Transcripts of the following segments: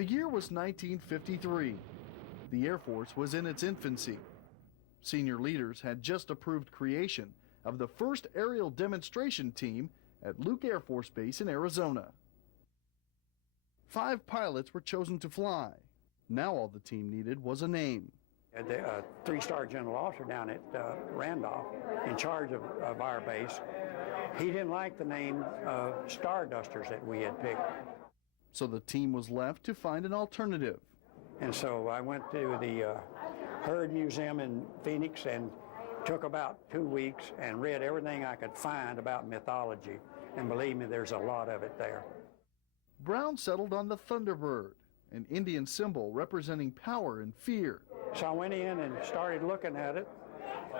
The year was 1953. The Air Force was in its infancy. Senior leaders had just approved creation of the first aerial demonstration team at Luke Air Force Base in Arizona. 5 pilots were chosen to fly. Now all the team needed was a name. The 3-star general officer down at Randolph, in charge of our base, he didn't like the name Stardusters that we had picked. So the team was left to find an alternative. And so I went to the Herd Museum in Phoenix and took about 2 weeks and read everything I could find about mythology. And believe me, there's a lot of it there. Brown settled on the Thunderbird, an Indian symbol representing power and fear. So I went in and started looking at it,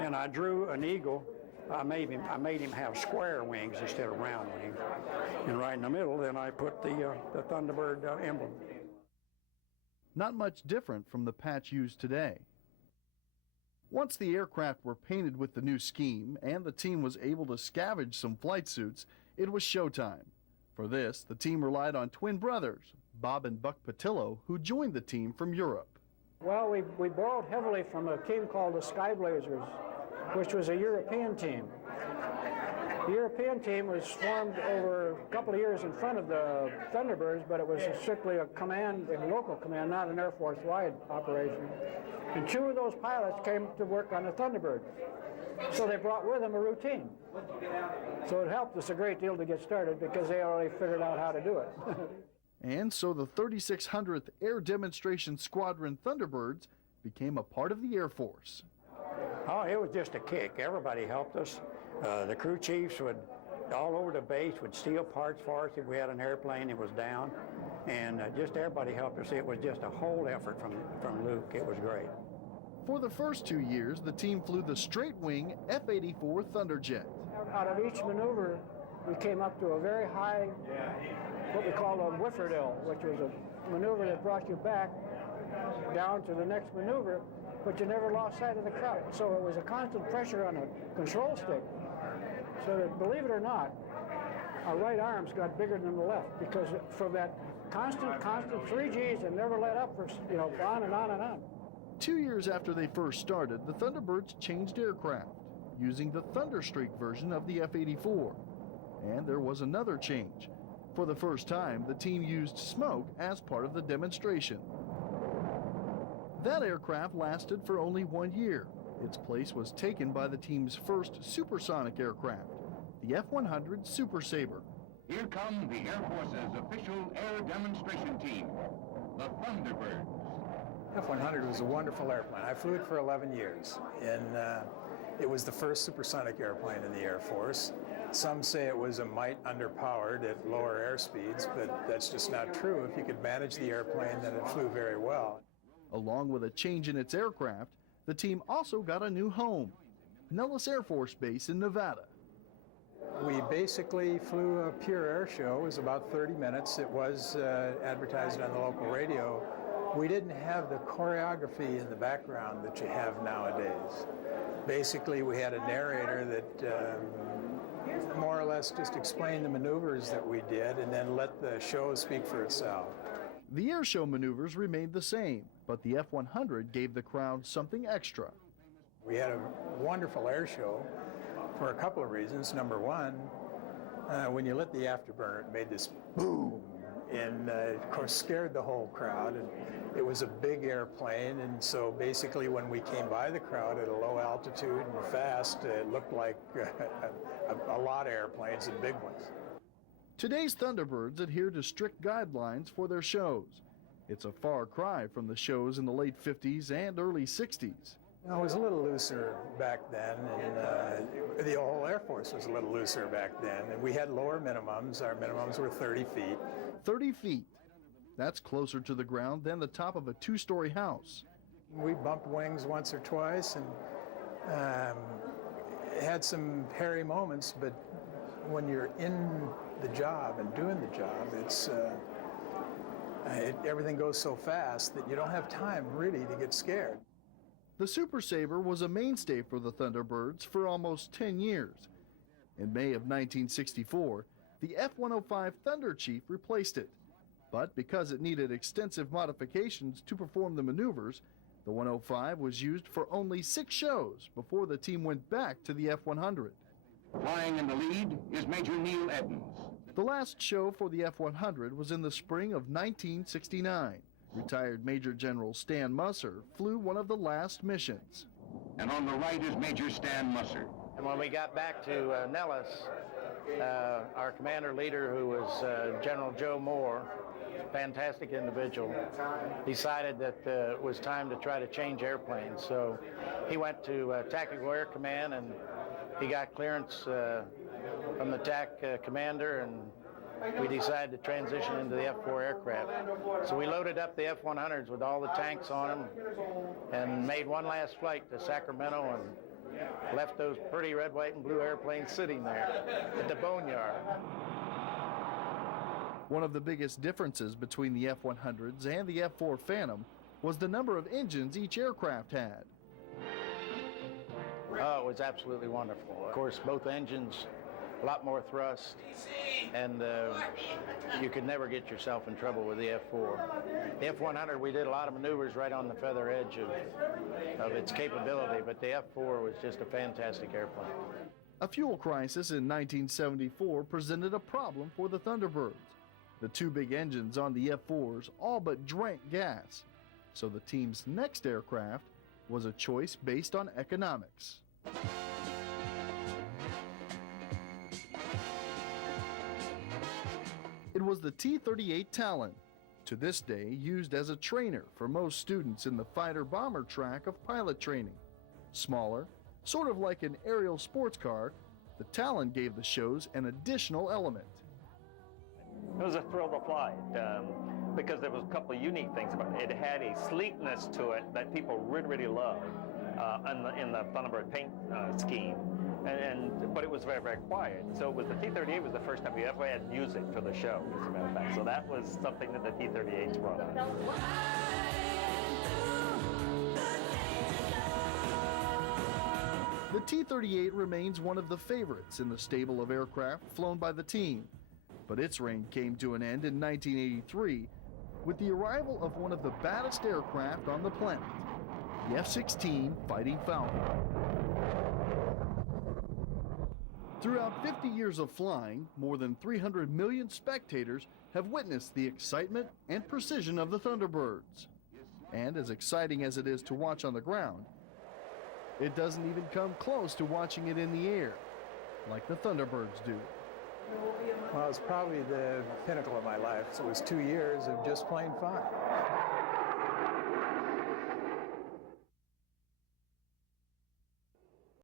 and I drew an eagle. I made him have square wings instead of round wings. And right in the middle, then I put the Thunderbird emblem. Not much different from the patch used today. Once the aircraft were painted with the new scheme and the team was able to scavenge some flight suits, it was showtime. For this, the team relied on twin brothers, Bob and Buck Patillo, who joined the team from Europe. Well, we borrowed heavily from a team called the Sky Blazers, which was a European team. The European team was formed over a couple of years in front of the Thunderbirds, but it was strictly a local command, not an Air Force-wide operation. And 2 of those pilots came to work on the Thunderbird. So they brought with them a routine. So it helped us a great deal to get started because they already figured out how to do it. And so the 3600th Air Demonstration Squadron Thunderbirds became a part of the Air Force. Oh, it was just a kick. Everybody helped us. The crew chiefs would, all over the base, would steal parts for us if we had an airplane that was down. And just everybody helped us. It was just a whole effort from Luke. It was great. For the first 2 years, the team flew the straight-wing F-84 Thunderjet. Out of each maneuver, we came up to a very high, what we call a whifferdale, which was a maneuver that brought you back down to the next maneuver, but you never lost sight of the crowd. So it was a constant pressure on a control stick. So that, believe it or not, our right arms got bigger than the left because from that constant 3 Gs and never let up for, on and on and on. 2 years after they first started, the Thunderbirds changed aircraft, using the Thunderstreak version of the F-84. And there was another change. For the first time, the team used smoke as part of the demonstration. That aircraft lasted for only 1 year. Its place was taken by the team's first supersonic aircraft, the F-100 Super Sabre. Here come the Air Force's official air demonstration team, the Thunderbirds. F-100 was a wonderful airplane. I flew it for 11 years, and it was the first supersonic airplane in the Air Force. Some say it was a mite underpowered at lower airspeeds, but that's just not true. If you could manage the airplane, then it flew very well. Along with a change in its aircraft, the team also got a new home, Pinellas Air Force Base in Nevada. We basically flew a pure air show. It was about 30 minutes. It was advertised on the local radio. We didn't have the choreography in the background that you have nowadays. Basically, we had a narrator that more or less just explained the maneuvers that we did and then let the show speak for itself. The air show maneuvers remained the same, but the F-100 gave the crowd something extra. We had a wonderful air show for a couple of reasons. Number one, when you lit the afterburner, it made this boom, and of course scared the whole crowd. And it was a big airplane, and so basically when we came by the crowd at a low altitude and fast, it looked like a lot of airplanes and big ones. Today's Thunderbirds adhere to strict guidelines for their shows. It's a far cry from the shows in the late 50s and early 60s. It was a little looser back then, and the whole Air Force was a little looser back then, and we had lower minimums. Our minimums were 30 feet. 30 feet. That's closer to the ground than the top of a 2-story house. We bumped wings once or twice and had some hairy moments, but when you're in the job and doing the job, everything goes so fast that you don't have time really to get scared. The Super Sabre was a mainstay for the Thunderbirds for almost 10 years. In May of 1964, the F-105 Thunder Chief replaced it. But because it needed extensive modifications to perform the maneuvers, the 105 was used for only 6 shows before the team went back to the F-100. Flying in the lead is Major Neil Edmonds. The last show for the F-100 was in the spring of 1969. Retired Major General Stan Musser flew one of the last missions. And on the right is Major Stan Musser. And when we got back to Nellis, our commander leader, who was General Joe Moore, fantastic individual, decided that it was time to try to change airplanes. So he went to Tactical Air Command, and he got clearance from the TAC commander, and we decided to transition into the F-4 aircraft. So we loaded up the F-100s with all the tanks on them and made one last flight to Sacramento and left those pretty red, white, and blue airplanes sitting there at the boneyard. One of the biggest differences between the F-100s and the F-4 Phantom was the number of engines each aircraft had. Oh, it was absolutely wonderful. Of course, both engines, a lot more thrust, and you could never get yourself in trouble with the F-4. The F-100, we did a lot of maneuvers right on the feather edge of its capability, but the F-4 was just a fantastic airplane. A fuel crisis in 1974 presented a problem for the Thunderbirds. The 2 big engines on the F-4s all but drank gas, so the team's next aircraft was a choice based on economics. It was the T-38 Talon, to this day used as a trainer for most students in the fighter-bomber track of pilot training. Smaller, sort of like an aerial sports car, the Talon gave the shows an additional element. It was a thrill to fly it, because there was a couple of unique things about it. It had a sleekness to it that people really loved in the Thunderbird paint scheme. But it was very, very quiet. So it was the T-38 was the first time we ever had music for the show, as a matter of fact. So that was something that the T-38s brought up. The T-38 remains one of the favorites in the stable of aircraft flown by the team, but its reign came to an end in 1983 with the arrival of one of the baddest aircraft on the planet, the F-16 Fighting Falcon. Throughout 50 years of flying, more than 300 million spectators have witnessed the excitement and precision of the Thunderbirds. And as exciting as it is to watch on the ground, it doesn't even come close to watching it in the air, like the Thunderbirds do. Well, it's probably the pinnacle of my life. So it was 2 years of just plain fun.